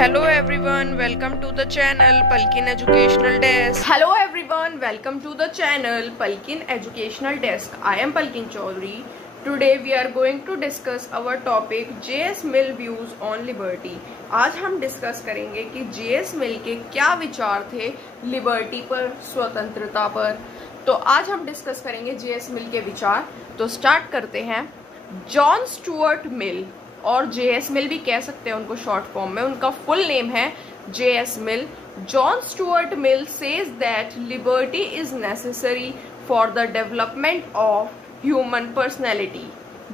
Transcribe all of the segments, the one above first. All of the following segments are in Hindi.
Hello everyone, welcome to the channel Palkin Educational Desk. Hello everyone, welcome to the channel Palkin Educational Desk. I am Palkin Chaudhary. Today we are going to discuss our topic J.S. Mill views on liberty. आज हम डिस्कस करेंगे कि J.S. Mill के क्या विचार थे लिबर्टी पर, स्वतंत्रता पर. तो आज हम डिस्कस करेंगे J.S. Mill के विचार. तो स्टार्ट करते हैं. जॉन स्टुअर्ट मिल और J.S. मिल भी कह सकते हैं उनको शॉर्ट फॉर्म में. उनका फुल नेम है J.S. Mill. John Stuart mill says that liberty is necessary for the development of human personality.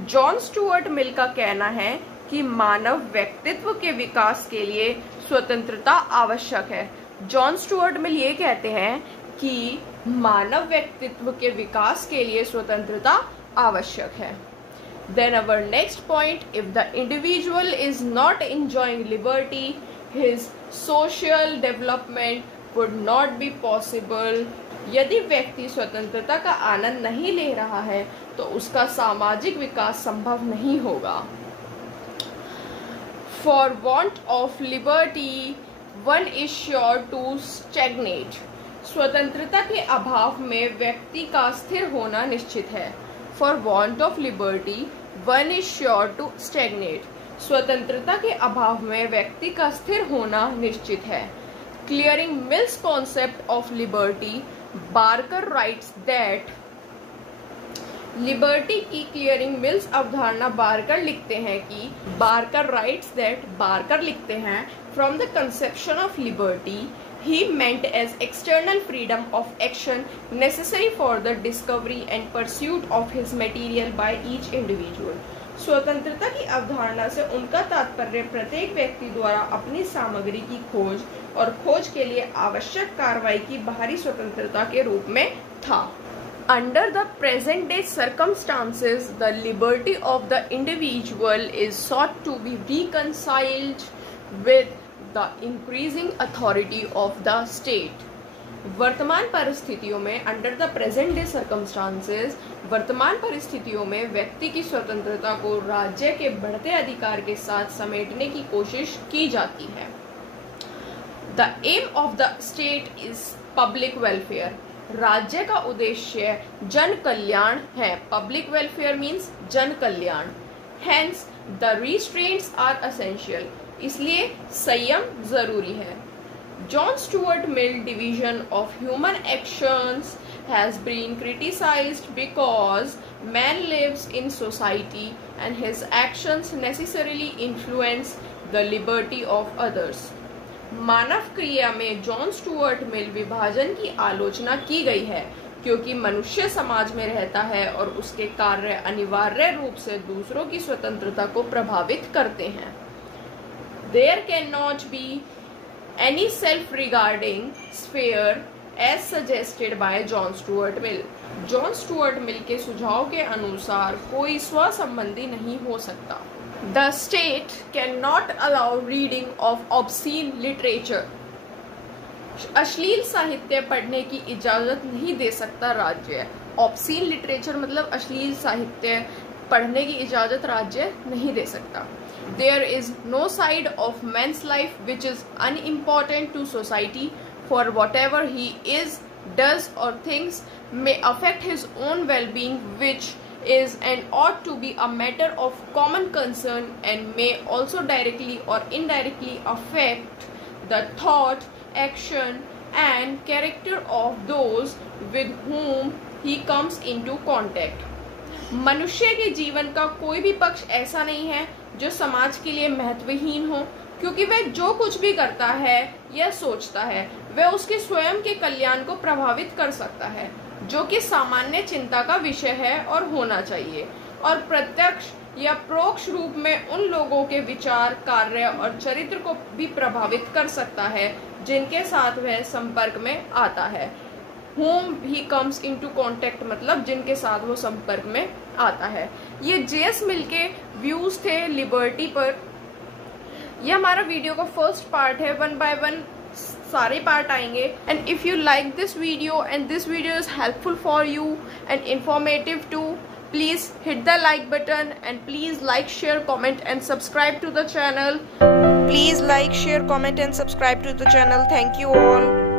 John Stuart मिल का कहना है कि मानव व्यक्तित्व के विकास के लिए स्वतंत्रता आवश्यक है. जॉन स्टुअर्ट मिल ये कहते हैं कि मानव व्यक्तित्व के विकास के लिए स्वतंत्रता आवश्यक है. Then our next point, if the individual is not enjoying liberty, his social development would not be possible. यदि व्यक्ति स्वतंत्रता का आनंद नहीं ले रहा है तो उसका सामाजिक विकास संभव नहीं होगा. For want of liberty, one is sure to stagnate. स्वतंत्रता के अभाव में व्यक्ति का स्थिर होना निश्चित है. For want of liberty, one is sure to stagnate. स्वतंत्रता के अभाव में व्यक्ति का स्थिर होना निश्चित है. Clearing Mill's concept of liberty, Barker writes that liberty की क्लियरिंग मिल्स अवधारणा बारकर लिखते हैं कि बारकर लिखते हैं from the conception of liberty he meant as external freedom of action necessary for the discovery and pursuit of his material by each individual. स्वतंत्रता की अवधारणा से उनका तात्पर्य प्रत्येक व्यक्ति द्वारा अपनी सामग्री की खोज और खोज के लिए आवश्यक कार्रवाई की बाहरी स्वतंत्रता के रूप में था. Under the present day circumstances, the liberty of the individual is sought to be reconciled with the increasing authority of the state. वर्तमान परिस्थितियों में under the present day circumstances, वर्तमान परिस्थितियों में व्यक्ति की स्वतंत्रता को राज्य के बढ़ते अधिकार के साथ समेटने की कोशिश की जाती है. The aim of the state is public welfare. राज्य का उद्देश्य जन कल्याण है. पब्लिक वेलफेयर मीन्स जन कल्याण. Hence the restraints are essential. इसलिए संयम जरूरी है. John Stuart Mill division of human actions has been criticised because man lives in society and his actions necessarily influence the liberty of others. मानव क्रिया में जॉन स्टुअर्ट मिल विभाजन की आलोचना की गई है क्योंकि मनुष्य समाज में रहता है और उसके कार्य अनिवार्य रूप से दूसरों की स्वतंत्रता को प्रभावित करते हैं. There cannot be any self-regarding sphere as suggested by John Stuart Mill. John Stuart Mill के सुझाव के अनुसार कोई स्वसंबंधी नहीं हो सकता. The state cannot allow reading of obscene literature. अश्लील साहित्य पढ़ने की इजाजत नहीं दे सकता राज्य. Obscene literature मतलब अश्लील साहित्य पढ़ने की इजाजत राज्य नहीं दे सकता. There is no side of man's life which is unimportant to society, for whatever he is, does or thinks may affect his own well-being, which is and ought to be a matter of common concern and may also directly or indirectly affect the thought, action and character of those with whom he comes into contact. मनुष्य के जीवन का कोई भी पक्ष ऐसा नहीं है जो समाज के लिए महत्वहीन हो, क्योंकि वह जो कुछ भी करता है या सोचता है वह उसके स्वयं के कल्याण को प्रभावित कर सकता है, जो कि सामान्य चिंता का विषय है और होना चाहिए, और प्रत्यक्ष या परोक्ष रूप में उन लोगों के विचार, कार्य और चरित्र को भी प्रभावित कर सकता है जिनके साथ वह संपर्क में आता है. whom he comes into contact मतलब जिनके साथ वो संपर्क में आता है. ये J.S. मिल के व्यूज थे लिबर्टी पर. ये हमारा वीडियो का फर्स्ट पार्ट है. 1 by 1 सारे पार्ट आएंगे. And if you like this video and this video is helpful for you and informative too, please hit the like button and please like, share, comment and subscribe to the channel. Please like, share, comment and subscribe to the channel. Thank you all.